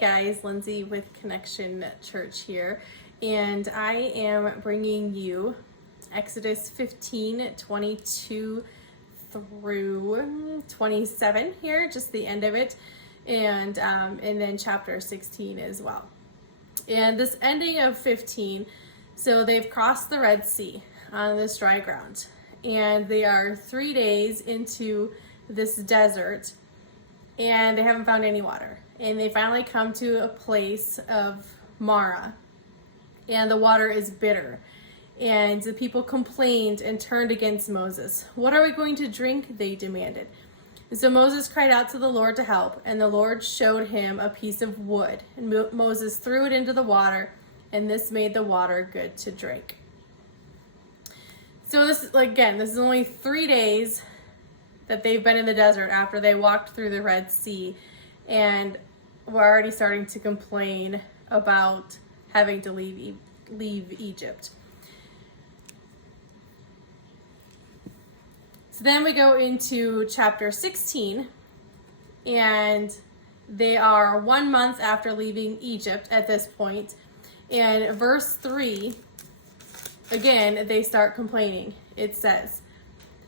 guys, Lindsay with Connection Church here, and I am bringing you Exodus 15:22 through 27 here, just the end of it, and then chapter 16 as well. And this ending of 15, so they've crossed the Red Sea on this dry ground, and they are 3 days into this desert, and they haven't found any water. And they finally come to a place of Mara, and the water is bitter. And the people complained and turned against Moses. "What are we going to drink?" they demanded. And so Moses cried out to the Lord to help, and the Lord showed him a piece of wood. And Moses threw it into the water, and this made the water good to drink. So this is only 3 days that they've been in the desert after they walked through the Red Sea, and we're already starting to complain about having to leave Egypt. So then we go into chapter 16, and they are 1 month after leaving Egypt at this point. And verse 3, again, they start complaining. It says,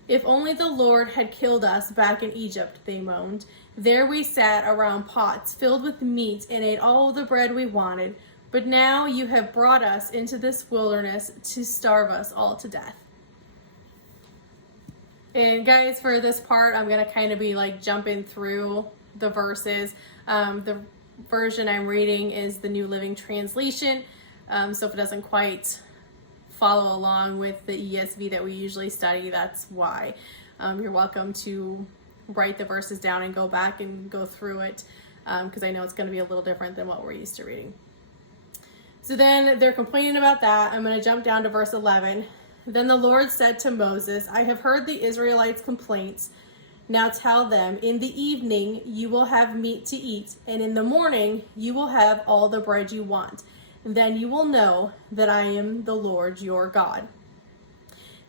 "If only the Lord had killed us back in Egypt," they moaned. "There we sat around pots filled with meat and ate all the bread we wanted. But now you have brought us into this wilderness to starve us all to death." And guys, for this part, I'm going to kind of be jumping through the verses. The version I'm reading is the New Living Translation. So if it doesn't quite follow along with the ESV that we usually study, that's why. You're welcome to write the verses down and go back and go through it, because I know it's going to be a little different than what we're used to reading. So then they're complaining about that. I'm going to jump down to verse 11. "Then the Lord said to Moses, I have heard the Israelites' complaints. Now tell them, in the evening you will have meat to eat, and in the morning you will have all the bread you want. Then you will know that I am the Lord your God."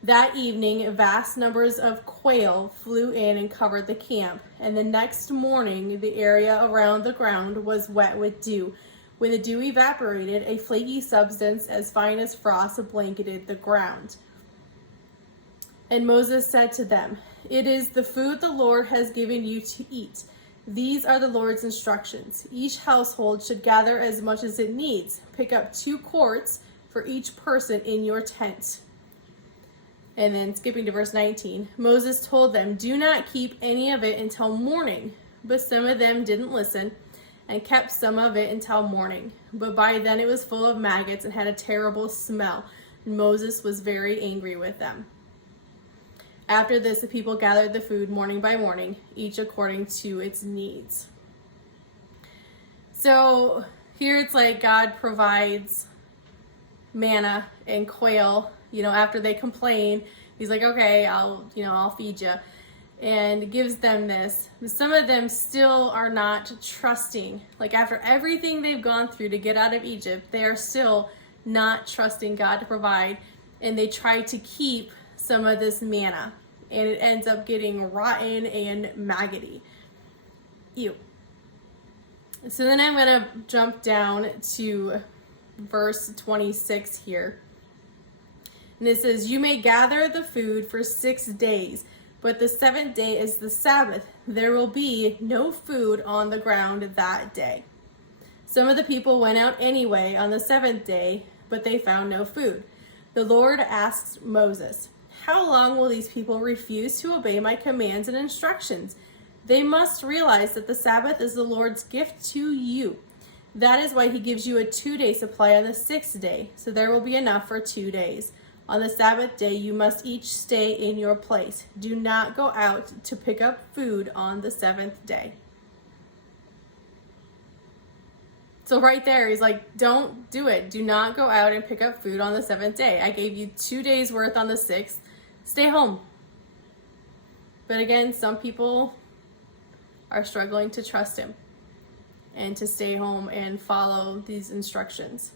That evening, vast numbers of quail flew in and covered the camp, and the next morning the area around the ground was wet with dew. When the dew evaporated, a flaky substance as fine as frost blanketed the ground. And Moses said to them, "It is the food the Lord has given you to eat. These are the Lord's instructions. Each household should gather as much as it needs. Pick up 2 quarts for each person in your tent." And then skipping to verse 19, Moses told them, "Do not keep any of it until morning." But some of them didn't listen and kept some of it until morning. But by then it was full of maggots and had a terrible smell. Moses was very angry with them. After this, the people gathered the food morning by morning, each according to its needs. So here it's God provides manna and quail. After they complain, he's like, "Okay, I'll feed you," and gives them this. Some of them still are not trusting. After everything they've gone through to get out of Egypt, they are still not trusting God to provide, and they try to keep some of this manna, and it ends up getting rotten and maggoty. Ew. So then I'm going to jump down to verse 26 here. And it says, "You may gather the food for 6 days, but the 7th day is the Sabbath. There will be no food on the ground that day." Some of the people went out anyway on the 7th day, but they found no food. The Lord asked Moses, "How long will these people refuse to obey my commands and instructions? They must realize that the Sabbath is the Lord's gift to you. That is why he gives you a 2-day supply on the 6th day, so there will be enough for 2 days. On the Sabbath day, you must each stay in your place. Do not go out to pick up food on the 7th day." So right there, he's like, don't do it. Do not go out and pick up food on the 7th day. I gave you 2 days worth on the 6th. Stay home. But again, some people are struggling to trust him and to stay home and follow these instructions.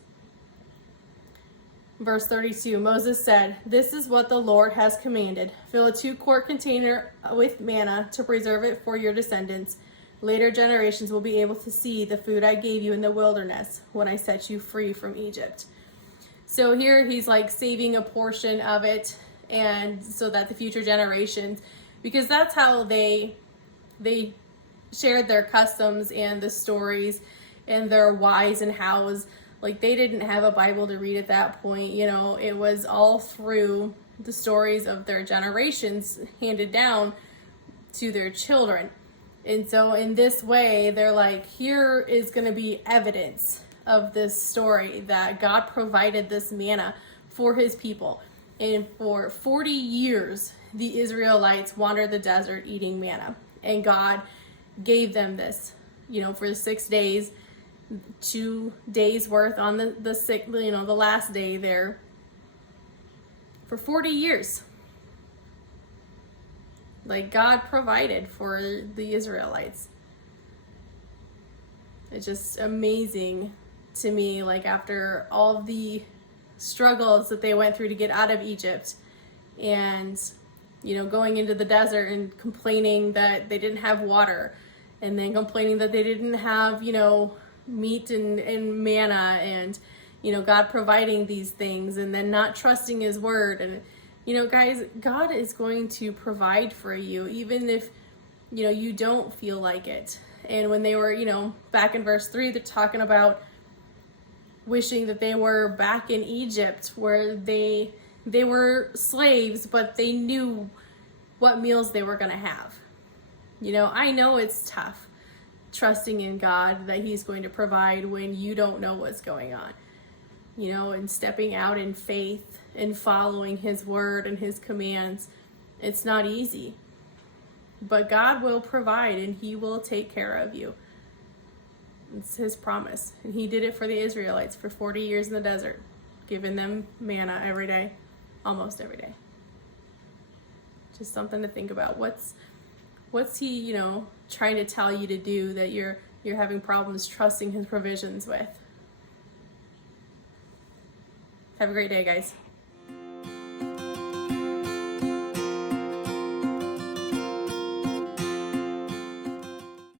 Verse 32, Moses said, "This is what the Lord has commanded. Fill a 2-quart container with manna to preserve it for your descendants. Later generations will be able to see the food I gave you in the wilderness when I set you free from Egypt. So here he's like saving a portion of it, and so that the future generations, because that's how they shared their customs and the stories and their whys and hows. Like, they didn't have a Bible to read at that point, you know, it was all through the stories of their generations handed down to their children. And so in this way, they're like, here is going to be evidence of this story that God provided this manna for his people. And for 40 years, the Israelites wandered the desert eating manna. And God gave them this, you know, for 6 days, 2 days worth on the last day there, for 40 years. Like, God provided for the Israelites. It's just amazing to me, like, after all the struggles that they went through to get out of Egypt, and, you know, going into the desert and complaining that they didn't have water, and then complaining that they didn't have, you know, meat and manna, and, you know, God providing these things, and then not trusting his word. And, you know, guys, God is going to provide for you, even if, you know, you don't feel like it. And when they were, you know, back in verse 3, they're talking about wishing that they were back in Egypt, where they were slaves, but they knew what meals they were going to have. You know, I know it's tough trusting in God that he's going to provide when you don't know what's going on, you know, and stepping out in faith and following his word and his commands. It's not easy, but God will provide and he will take care of you. It's his promise. And he did it for the Israelites for 40 years in the desert, giving them manna every day, almost every day. Just something to think about. What's he, you know, trying to tell you to do that you're having problems trusting his provisions with? Have a great day, guys.